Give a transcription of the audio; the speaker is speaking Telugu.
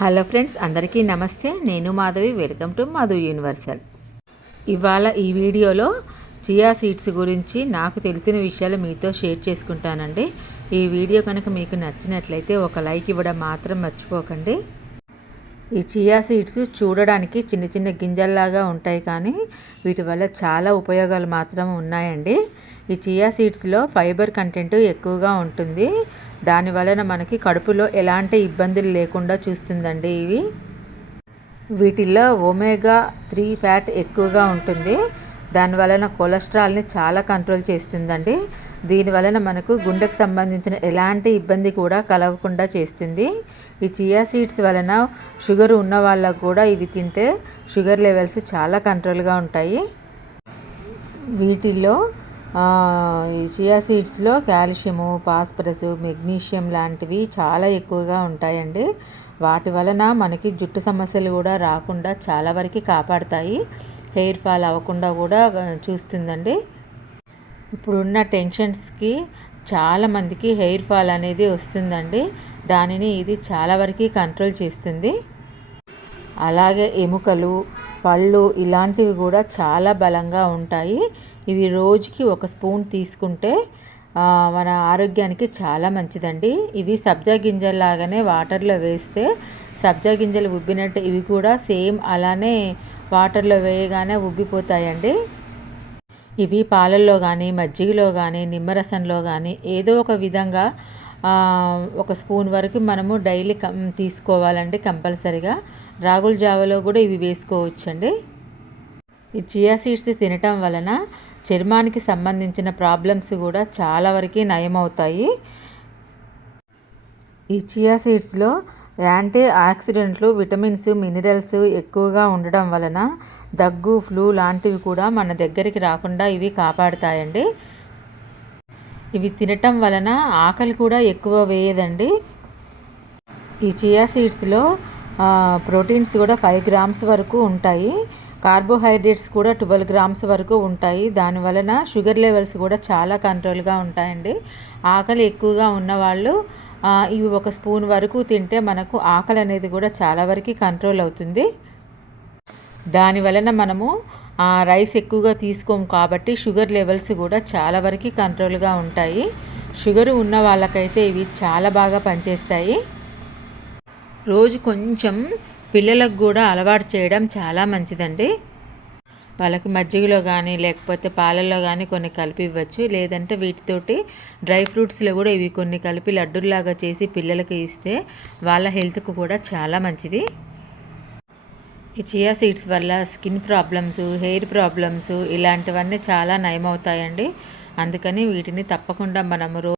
హలో ఫ్రెండ్స్ అందరికీ నమస్తే. నేను Madhavi welcome to Madhav universal. ఇవాళ ఈ వీడియోలో చియా సీడ్స్ గురించి నాకు తెలిసిన విషయాలు మీతో షేర్ చేసుకుంటానండి. ఈ వీడియో కనుక మీకు నచ్చినట్లయితే ఒక లైక్ ఇవ్వడం మాత్రం మర్చిపోకండి. ఈ చియా సీడ్స్ చూడడానికి చిన్న చిన్న గింజల్లాగా ఉంటాయి కానీ వీటి వల్ల చాలా ఉపయోగాలు మాత్రం ఉన్నాయండి. ఈ చియా సీడ్స్లో ఫైబర్ కంటెంట్ ఎక్కువగా ఉంటుంది. దాని వలన మనకి కడుపులో ఎలాంటి ఇబ్బందులు లేకుండా చూస్తుందండి ఇవి. వీటిల్లో ఒమేగా త్రీ ఫ్యాట్ ఎక్కువగా ఉంటుంది. దాని వలన కొలెస్ట్రాల్ని చాలా కంట్రోల్ చేస్తుందండి. దీని వలన మనకు గుండెకు సంబంధించిన ఎలాంటి ఇబ్బంది కూడా కలగకుండా చేస్తుంది. ఈ చియా సీడ్స్ వలన షుగర్ ఉన్న వాళ్ళకు కూడా ఇవి తింటే షుగర్ లెవెల్స్ చాలా కంట్రోల్గా ఉంటాయి. వీటిల్లో ఈ చియా సీడ్స్లో కాల్షియము ఫాస్ఫరస్ మెగ్నీషియం లాంటివి చాలా ఎక్కువగా ఉంటాయండి. వాటి వలన మనకి జుట్టు సమస్యలు కూడా రాకుండా చాలా వరకు కాపాడతాయి. హెయిర్ ఫాల్ అవ్వకుండా కూడా చూస్తుందండి. ఇప్పుడున్న టెన్షన్స్కి చాలామందికి హెయిర్ ఫాల్ అనేది వస్తుందండి. దానిని ఇది చాలా వరకు కంట్రోల్ చేస్తుంది. అలాగే ఎముకలు పళ్ళు ఇలాంటివి కూడా చాలా బలంగా ఉంటాయి. ఇవి రోజుకి ఒక స్పూన్ తీసుకుంటే మన ఆరోగ్యానికి చాలా మంచిదండి. ఇవి సబ్జా గింజల్లాగానే వాటర్లో వేస్తే సబ్జా గింజలు ఉబ్బినట్టు ఇవి కూడా సేమ్ అలానే వాటర్లో వేయగానే ఉబ్బిపోతాయండి. ఇవి పాలల్లో కానీ మజ్జిగలో కానీ నిమ్మరసంలో కానీ ఏదో ఒక విధంగా ఒక స్పూన్ వరకు మనము డైలీ కం తీసుకోవాలండి కంపల్సరిగా. రాగుల జావలో కూడా ఇవి వేసుకోవచ్చండి. ఈ చియా సీడ్స్ తినటం వలన చర్మానికి సంబంధించిన ప్రాబ్లమ్స్ కూడా చాలా వరకు నయమవుతాయి. ఈ చియా సీడ్స్లో యాంటీ ఆక్సిడెంట్లు విటమిన్స్ మినరల్స్ ఎక్కువగా ఉండడం వలన దగ్గు ఫ్లూ లాంటివి కూడా మన దగ్గరికి రాకుండా ఇవి కాపాడుతాయండి. ఇవి తినటం వలన ఆకలి కూడా ఎక్కువ వేయదండి. ఈ చియా సీడ్స్లో ప్రోటీన్స్ కూడా ఫైవ్ గ్రామ్స్ వరకు ఉంటాయి. కార్బోహైడ్రేట్స్ కూడా ట్వెల్వ్ గ్రామ్స్ వరకు ఉంటాయి. దాని వలన షుగర్ లెవెల్స్ కూడా చాలా కంట్రోల్గా ఉంటాయండి. ఆకలి ఎక్కువగా ఉన్నవాళ్ళు ఇవి ఒక స్పూన్ వరకు తింటే మనకు ఆకలి అనేది కూడా చాలా వరకు కంట్రోల్ అవుతుంది. దాని వలన మనము రైస్ ఎక్కువగా తీసుకోము కాబట్టి షుగర్ లెవెల్స్ కూడా చాలా వరకు కంట్రోల్గా ఉంటాయి. షుగర్ ఉన్న వాళ్ళకైతే ఇవి చాలా బాగా పనిచేస్తాయి. రోజు కొంచెం పిల్లలకు కూడా అలవాటు చేయడం చాలా మంచిదండి. వాళ్ళకి మజ్జిగలో కానీ లేకపోతే పాలల్లో కానీ కొన్ని కలిపి ఇవ్వచ్చు. లేదంటే వీటితోటి డ్రై ఫ్రూట్స్లో కూడా ఇవి కొన్ని కలిపి లడ్డూలాగా చేసి పిల్లలకి ఇస్తే వాళ్ళ హెల్త్కు కూడా చాలా మంచిది. ఈ చియా సీడ్స్ వల్ల స్కిన్ ప్రాబ్లమ్స్ హెయిర్ ప్రాబ్లమ్స్ ఇలాంటివన్నీ చాలా నయమవుతాయండి. అందుకని వీటిని తప్పకుండా మనము